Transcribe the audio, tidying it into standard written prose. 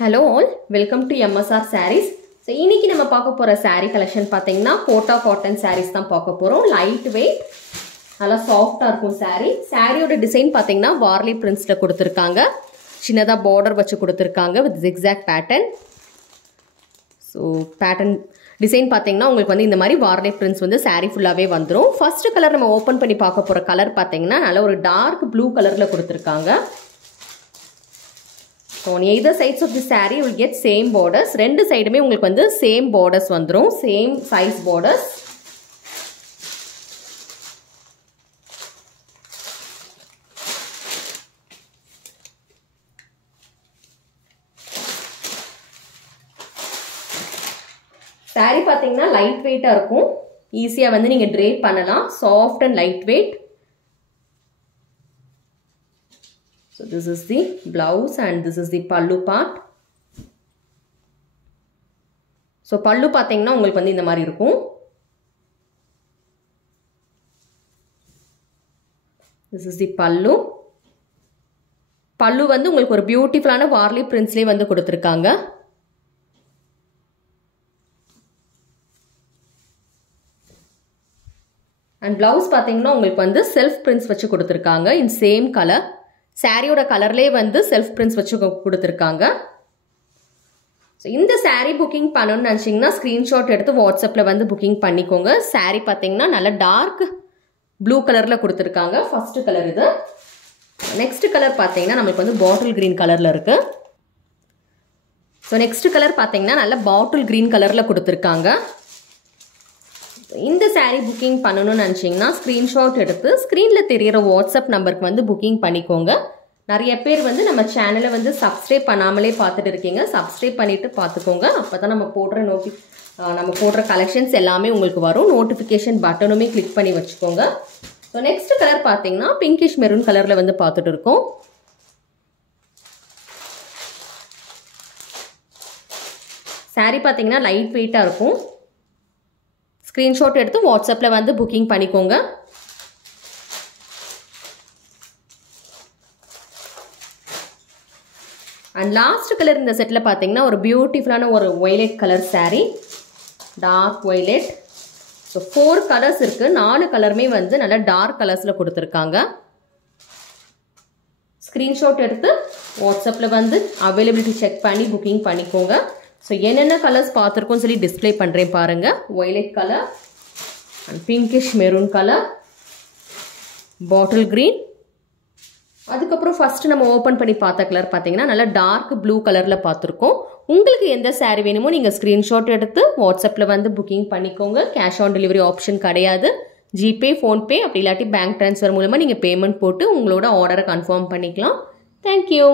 Hello all, welcome to MSR Sarees. So, இன்னைக்கு நம்ம பார்க்க போற saree collection பாத்தீங்கன்னா கோட்டா cotton sarees தான் பார்க்க போறோம். Light weight, நல்லா சாஃப்ட்டா இருக்கும் saree. சாரியோட டிசைன் பாத்தீங்கன்னா வார்லி பிரிண்ட்ஸ்ல கொடுத்திருக்காங்க. சின்னதா border வச்சு கொடுத்திருக்காங்க with zigzag pattern. So, pattern design பாத்தீங்கன்னா உங்களுக்கு வந்து இந்த மாதிரி வார்லி பிரிண்ட்ஸ் வந்து saree ஃபுல்லாவே வந்துரும். ஃபர்ஸ்ட் கலர் நம்ம ஓபன் பண்ணி பார்க்க போற கலர் பாத்தீங்கன்னா நல்ல ஒரு டார்க் ப்ளூ கலர்ல கொடுத்திருக்காங்க. So, on either sides of the saree you will get same borders. ரெண்டு சைடுமே உங்களுக்கு வந்து same borders வந்துரும். Same size borders. saree பாத்தீங்கன்னா லைட் வெயிட்டா இருக்கும். ஈஸியா வந்து நீங்க drape பண்ணலாம். Soft and light weight. So this is the blouse and this is the pallu part. So pallu பாத்தீங்கன்னா உங்களுக்கு வந்து இந்த மாதிரி இருக்கும். This is the pallu. pallu வந்து உங்களுக்கு ஒரு பியூட்டிஃபுல்லான வார்லி பிரிண்ட்ஸ்லயே வந்து கொடுத்திருக்காங்க. And blouse பாத்தீங்கன்னா உங்களுக்கு வந்து செல்ஃப் பிரிண்ட்ஸ் வச்சு கொடுத்திருக்காங்க in same color. சாரியோட கலர்லேயே வந்து செல்ஃப் பிரிண்ட்ஸ் வச்சு கொடுத்துருக்காங்க. ஸோ இந்த சாரீ புக்கிங் பண்ணணும்னு நினச்சிங்கன்னா ஸ்க்ரீன்ஷாட் எடுத்து வாட்ஸ்அப்பில் வந்து புக்கிங் பண்ணிக்கோங்க. சாரீ பார்த்தீங்கன்னா நல்ல டார்க் ப்ளூ கலரில் கொடுத்துருக்காங்க. ஃபர்ஸ்ட் கலர் இது. நெக்ஸ்ட் கலர் பார்த்தீங்கன்னா நம்மளுக்கு வந்து பாட்டில் க்ரீன் கலரில் இருக்குது. ஸோ நெக்ஸ்ட் கலர் பார்த்தீங்கன்னா நல்ல பாட்டில் க்ரீன் கலரில் கொடுத்துருக்காங்க. இந்த சாரீ புக்கிங் பண்ணணும்னு நினச்சிங்கன்னா ஸ்க்ரீன்ஷாட் எடுத்து ஸ்க்ரீனில் தெரிகிற வாட்ஸ்அப் நம்பருக்கு வந்து புக்கிங் பண்ணிக்கோங்க. நிறைய பேர் வந்து நம்ம சேனலை வந்து சப்ஸ்கிரைப் பண்ணாமலே பார்த்துட்டு இருக்கீங்க. சப்ஸ்கிரைப் பண்ணிவிட்டு பார்த்துக்கோங்க. அப்போ தான் நம்ம போடுற கலெக்ஷன்ஸ் எல்லாமே உங்களுக்கு வரும். நோட்டிஃபிகேஷன் பட்டனுமே கிளிக் பண்ணி வச்சுக்கோங்க. ஸோ நெக்ஸ்ட் கலர் பார்த்தீங்கன்னா பிங்கிஷ் மெரூன் கலரில் வந்து பார்த்துட்டு இருக்கோம். சாரீ பார்த்தீங்கன்னா லைட் வெயிட்டாக இருக்கும். ஸ்க்ரீன்ஷாட் எடுத்து வாட்ஸ்அப்பில் வந்து புக்கிங் பண்ணிக்கோங்க. அண்ட் லாஸ்ட் கலர் இந்த செட்டில் பார்த்தீங்கன்னா ஒரு பியூட்டிஃபுல்லான ஒரு violet colour sari. Dark violet. So 4 colours இருக்குது. 4 கலருமே வந்து நல்லா டார்க் கலர்ஸில் கொடுத்துருக்காங்க. ஸ்க்ரீன்ஷாட் எடுத்து வாட்ஸ்அப்பில் வந்து அவைலபிலிட்டி செக் பண்ணி புக்கிங் பண்ணிக்கோங்க. ஸோ என்னென்ன கலர்ஸ் பார்த்துருக்கோன்னு சொல்லி டிஸ்பிளே பண்ணுறேன் பாருங்கள். Violet colour and pinkish maroon colour, bottle green, அதுக்கப்புறம் ஃபஸ்ட்டு நம்ம ஓப்பன் பண்ணி பார்த்த கலர் பார்த்தீங்கன்னா நல்லா டார்க் ப்ளூ கலரில் பார்த்துருக்கோம். உங்களுக்கு எந்த சாரீ வேணுமோ நீங்கள் ஸ்க்ரீன்ஷாட் எடுத்து வாட்ஸ்அப்பில் வந்து புக்கிங் பண்ணிக்கோங்க. கேஷ் ஆன் டெலிவரி ஆப்ஷன் கிடையாது. ஜிபே, ஃபோன்பே அப்படி இல்லாட்டி பேங்க் ட்ரான்ஸ்ஃபர் மூலமாக நீங்கள் பேமெண்ட் போட்டு உங்களோட ஆர்டரை கன்ஃபார்ம் பண்ணிக்கலாம். தேங்க்யூ.